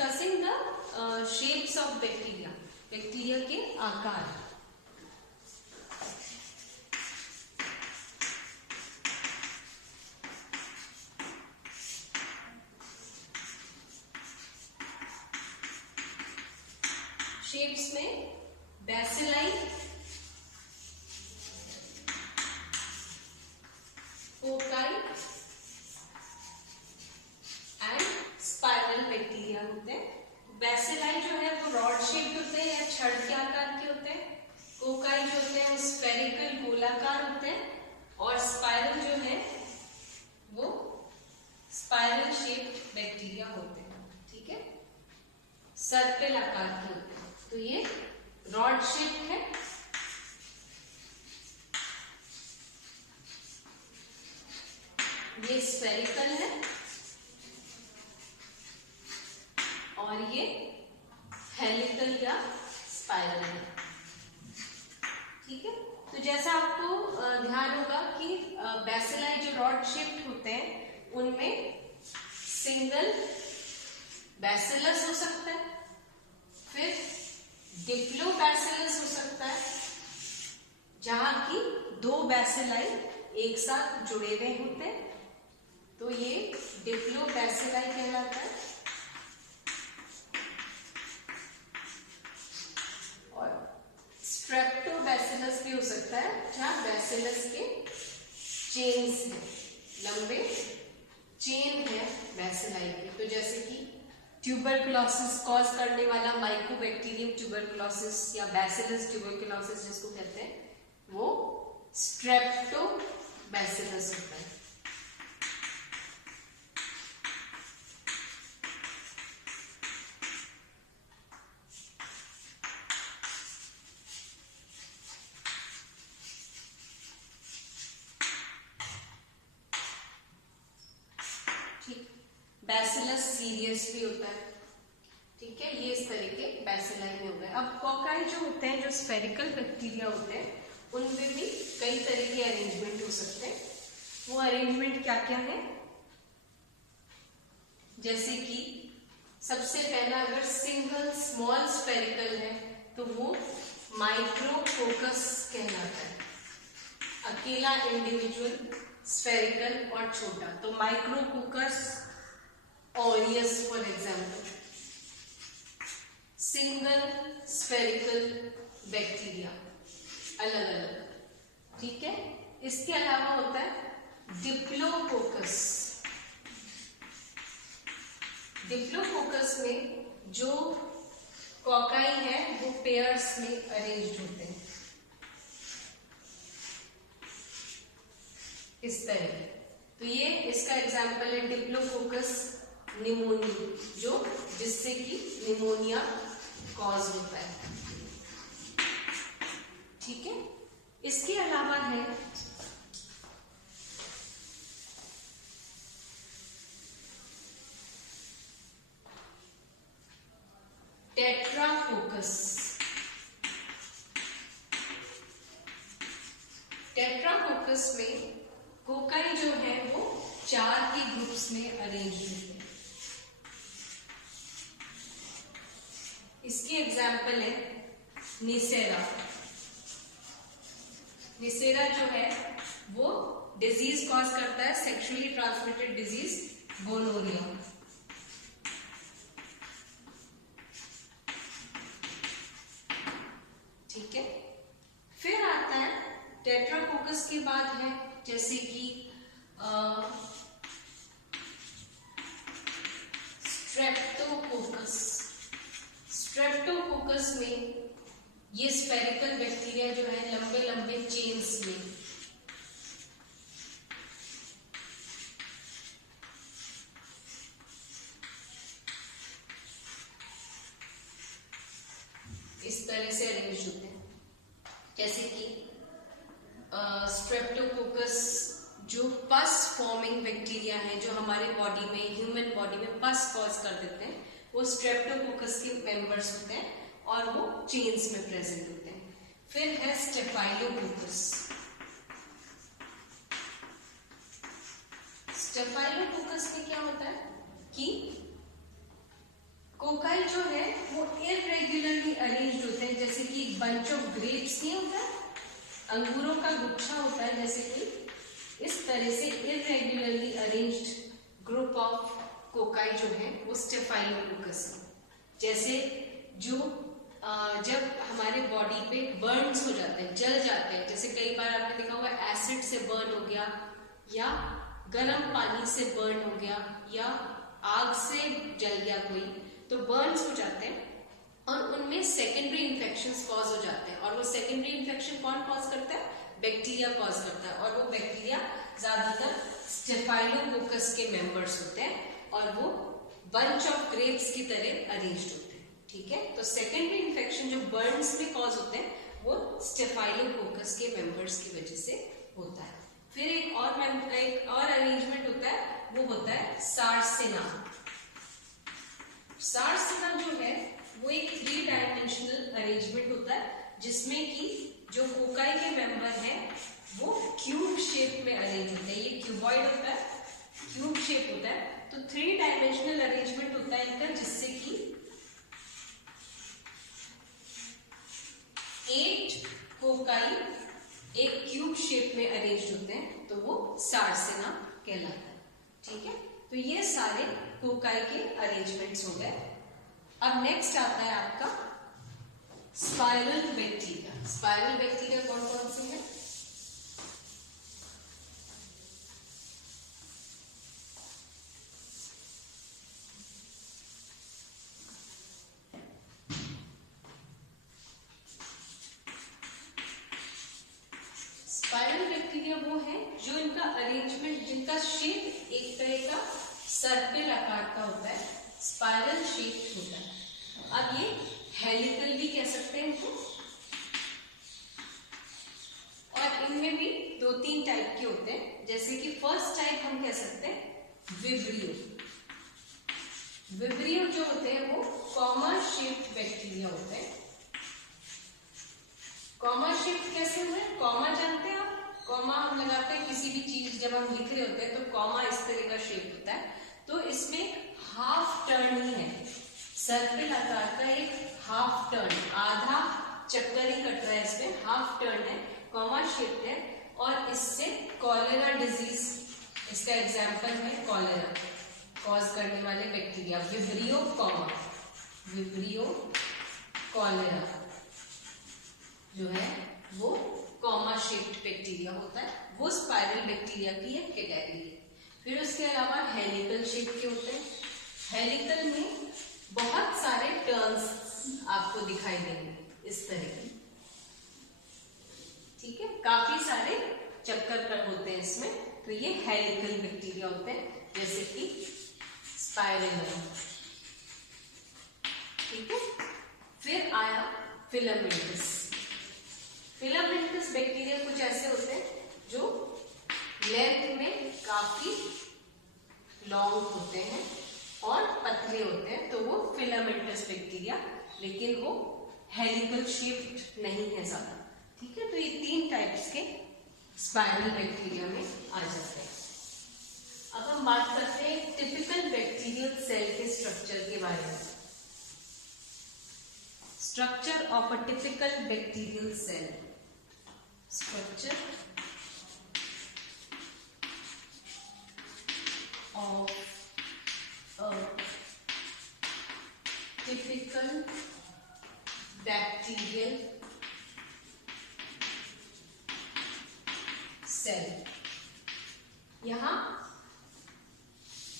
Discussing the shapes of bacteria, bacteria के आकार। Shapes में bacilli, foci and spiral bacteria होते हैं। बैसिलाई जो है वो रॉड शेप्ड होते हैं या छड़ के आकार के होते हैं। फोकाई जो होते हैं वो स्फेरिकल गोलाकार होते हैं और स्पाइरल जो है वो स्पाइरल शेप्ड बैक्टीरिया होते हैं। ठीक है, सर्पिल आकार के होते हैं। तो ये रॉड शेप है, ये स्फेरिकल है और ये हेलिकल या स्पाइरल है। ठीक है, तो जैसा आपको ध्यान होगा कि बैसिलाई जो रॉड शेप्ड होते हैं उनमें सिंगल बैसिलस हो सकता है, फिर डिप्लोबैसिलस हो सकता है जहां की दो बैसिलाई एक साथ जुड़े हुए होते हैं, तो ये डिप्लोबैसिलाई कहलाता है। और स्ट्रेप्टोबैसिलस भी हो सकता है जहां बैसिलस के चेन्स हैं, लंबे चेन है बैसिलाई के। तो जैसे कि ट्यूबरकुलोसिस कॉज करने वाला माइकोबैक्टीरियम ट्यूबरकुलोसिस या बैसिलस ट्यूबरकुलोसिस जिसको कहते हैं वो स्ट्रेप्टोबैसिलस होता है। बैसिलस सीरियस भी होता है। ठीक है, ये इस तरह के बैसिलाई में होता है। अब कोकाई जो होते हैं, जो स्फेरिकल बैक्टीरिया होते हैं, उनमें भी कई तरह के अरेंजमेंट हो सकते हैं। वो अरेंजमेंट क्या क्या है, जैसे कि सबसे पहला अगर सिंगल स्मॉल स्फेरिकल है तो वो माइक्रोकोकस कहलाता है। अकेला इंडिविजुअल स्फेरिकल और छोटा, तो micrococcus aureus for example, single spherical bacteria अलग अलग। ठीक है, इसके अलावा होता है डिप्लोकोकस। डिप्लोकोकस में जो कोकाई है वो पेयर्स में अरेंज्ड होते हैं इस तरह। तो ये इसका एग्जाम्पल है डिप्लोकोकस निमोनिया, जो जिससे कि निमोनिया कॉज होता है। ठीक है, इसके अलावा है टेट्राकोकस। टेट्राकोकस में कोकाई जो है वो 4 के ग्रुप्स में अरेंज होते हैं। इसकी एग्जाम्पल है निसेरा। निसेरा जो है वो डिजीज कॉज करता है, सेक्सुअली ट्रांसमिटेड डिजीज गोनोरिया। ठीक है, फिर आता है टेट्राकोकस के बाद है जैसे कि स्ट्रेप्टोकोकस। स्ट्रेप्टोकोकस में ये स्फेरिकल बैक्टीरिया जो है लंबे लंबे चेन्स में, इस तरह से अरेंज होते हैं। जैसे कि स्ट्रेप्टोकोकस जो पस फॉर्मिंग बैक्टीरिया है, जो हमारे बॉडी में, ह्यूमन बॉडी में पस कॉज कर देते हैं, वो स्ट्रेप्टोकोकस के मेंबर्स होते हैं और वो चेन्स में प्रेजेंट होते हैं। फिर है स्टेफाइलोकोकस। स्टेफाइलोकोकस में क्या होता है कि ग्रेप्स नहीं होता है, अंगूरों का गुच्छा होता है, जैसे कि इस तरह से irregularly arranged group of cocci जो है वो स्टेफाइलोकोकस है। जैसे जो जब हमारे बॉडी पे बर्न्स हो जाते हैं, जल जाते हैं, जैसे कई बार आपने देखा होगा एसिड से बर्न हो गया या गर्म पानी से बर्न हो गया या आग से जल गया कोई, तो बर्न्स हो जाते हैं और उनमें सेकेंडरी इन्फेक्शंस कॉज हो जाते हैं। और वो सेकेंडरी इन्फेक्शन कौन कॉज करता है? बैक्टीरिया कॉज करता है, और वो बैक्टीरिया ज्यादातर स्टेफाइलोकोकस के मेंबर्स होते हैं और वो बंच ऑफ ग्रेप्स की तरह अरेंज्ड होते हैं। ठीक है, तो सेकेंडरी इन्फेक्शन जो बर्न्स में कॉज होते हैं वो स्टेफाइलोकोकस के मेंबर्स की वजह से होता है। फिर एक और अरेंजमेंट होता है, वो होता है सार्सिना। सार्सिना जो है वो एक 3 डायमेंशनल अरेंजमेंट होता है, जिसमें कि जो कोकाई के मेंबर हैं वो क्यूब शेप में अरेंज होते हैं। ये क्यूबॉइड होता है, क्यूब शेप होता है, तो 3 डायमेंशनल अरेंजमेंट होता है इनका, जिससे कि 8 कोकाई एक क्यूब शेप में अरेंज होते हैं, तो वो सार्सिना कहलाता है। ठीक है, तो ये सारे कोकाई के अरेंजमेंट्स हो गए। अब नेक्स्ट आता है आपका स्पाइरल बैक्टीरिया। स्पाइरल बैक्टीरिया कौन कौन से हैं? स्पाइरल बैक्टीरिया वो है जो इनका अरेंजमेंट, जिनका शेप एक तरह का सर्पिल आकार का होता है, स्पाइरल शेप होता है। अब ये हेलिकल भी कह सकते हैं इनको, और इनमें भी 2-3 टाइप के होते हैं। जैसे कि फर्स्ट टाइप हम कह सकते हैं विब्रियो। विब्रियो जो होते हैं वो कॉमा शेप्ड बैक्टीरिया होते हैं। कॉमा शेप्ड कैसे हुए? कॉमा जानते हैं आप? कॉमा हम लगाते हैं किसी भी चीज, जब हम लिख रहे होते हैं तो कॉमा इस तरह का शेप होता है। तो इसमें हाफ टर्न ही है, सर्पिल आकार का एक हाफ टर्न, आधा चक्कर ही कट रहा है, इसमें हाफ टर्न है, कॉमा शेप है, और इससे कॉलेरा डिजीज, इसका एग्जाम्पल है कॉलेरा कॉज करने वाले bacteria, vibrio comma, vibrio cholera जो है वो कॉमा शेप्ड बैक्टीरिया होता है, वो स्पाइरल बैक्टीरिया की एक कैटेगरी है। फिर उसके अलावा हेलिकल शेप के होते हैं। हेलिकल में बहुत सारे टर्न्स आपको दिखाई देंगे इस तरह के, ठीक है, काफी सारे चक्कर कर होते हैं इसमें, तो ये हेलिकल बैक्टीरिया होते हैं, जैसे कि स्पाइरलम। ठीक है, फिर आया फिलामेंटस। फिलामेंटस बैक्टीरिया कुछ ऐसे होते हैं जो लेंथ में काफी लॉन्ग होते हैं और पतले होते हैं, तो वो फिलामेंटस बैक्टीरिया, लेकिन वो हेलिकल शेप्ड नहीं है ज्यादा। ठीक है, तो ये 3 टाइप्स के स्पाइरल बैक्टीरिया में आ जाते हैं। अब हम बात करते हैं टिपिकल बैक्टीरियल सेल के स्ट्रक्चर के बारे में। Structure of a typical bacterial cell. Structure of a typical bacterial cell। यहाँ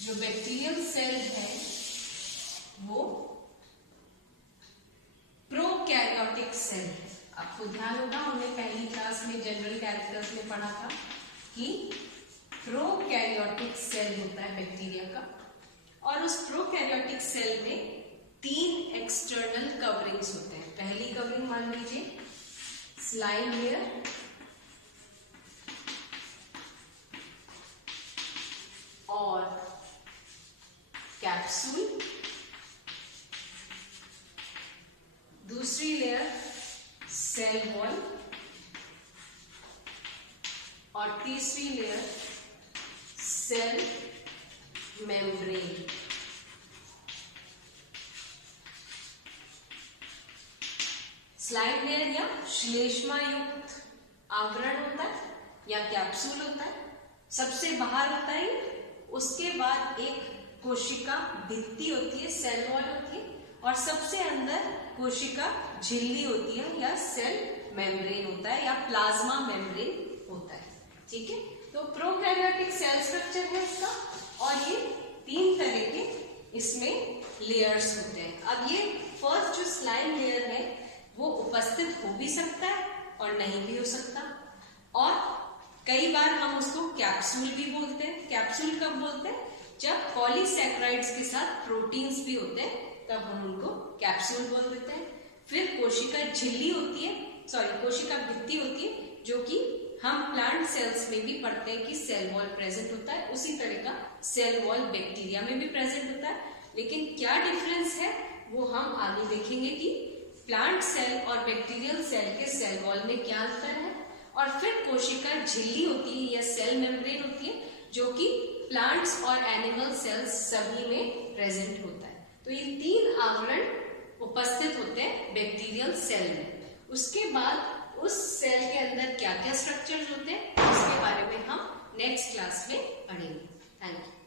जो बैक्टीरियल सेल है वो प्रोकैरियोटिक सेल है। आपको ध्यान होगा, हमने पहली क्लास में जनरल कैरेक्टर्स में पढ़ा था कि प्रोकैरियोटिक सेल होता है बैक्टीरिया का, और उस प्रोकैरियोटिक सेल में 3 एक्सटर्नल कवरिंग्स होते हैं। पहली कवरिंग मान लीजिए स्लाइम लेयर, और कैप्सूल, दूसरी लेयर सेल वॉल, और तीसरी layer cell membrane. Slime layer या श्लेष्मा युक्त आवरण होता है या कैप्सूल होता है, सबसे बाहर होता है। उसके बाद एक कोशिका भित्ति होती है, सेल वॉल होती है, और सबसे अंदर कोशिका झिल्ली होती है या सेल मेम्ब्रेन होता है या प्लाज्मा मेम्ब्रेन होता है। ठीक है, तो प्रोकैरियोटिक सेल स्ट्रक्चर है इसका, और ये 3 तरह के इसमें लेयर्स होते हैं। अब ये फर्स्ट जो स्लाइम लेयर है वो उपस्थित हो भी सकता है और नहीं भी हो सकता, और कई बार हम उसको कैप्सूल भी बोलते हैं। कैप्सूल कब बोलते हैं? जब पॉलीसैकेराइड्स के साथ प्रोटीन्स भी होते हैं तब हम उनको कैप्सूल बोल देते हैं। फिर कोशिका झिल्ली होती है, कोशिका भित्ति होती है, जो कि हम प्लांट सेल्स में भी पढ़ते हैं कि सेल वॉल प्रेजेंट होता है। उसी तरह का सेल वॉल बैक्टीरिया में भी प्रेजेंट होता है, लेकिन क्या डिफरेंस है वो हम आगे देखेंगे कि प्लांट सेल और बैक्टीरियल सेल के सेल वॉल में क्या अंतर है। और फिर कोशिका झिल्ली होती है या सेल मेम्ब्रेन होती है, जो कि प्लांट्स और एनिमल सेल्स सभी में प्रेजेंट होता है। तो ये 3 आवरण उपस्थित होते हैं बैक्टीरियल सेल में। उसके बाद उस सेल के अंदर क्या क्या स्ट्रक्चर्स होते हैं उसके बारे में हम नेक्स्ट क्लास में पढ़ेंगे। Thank you.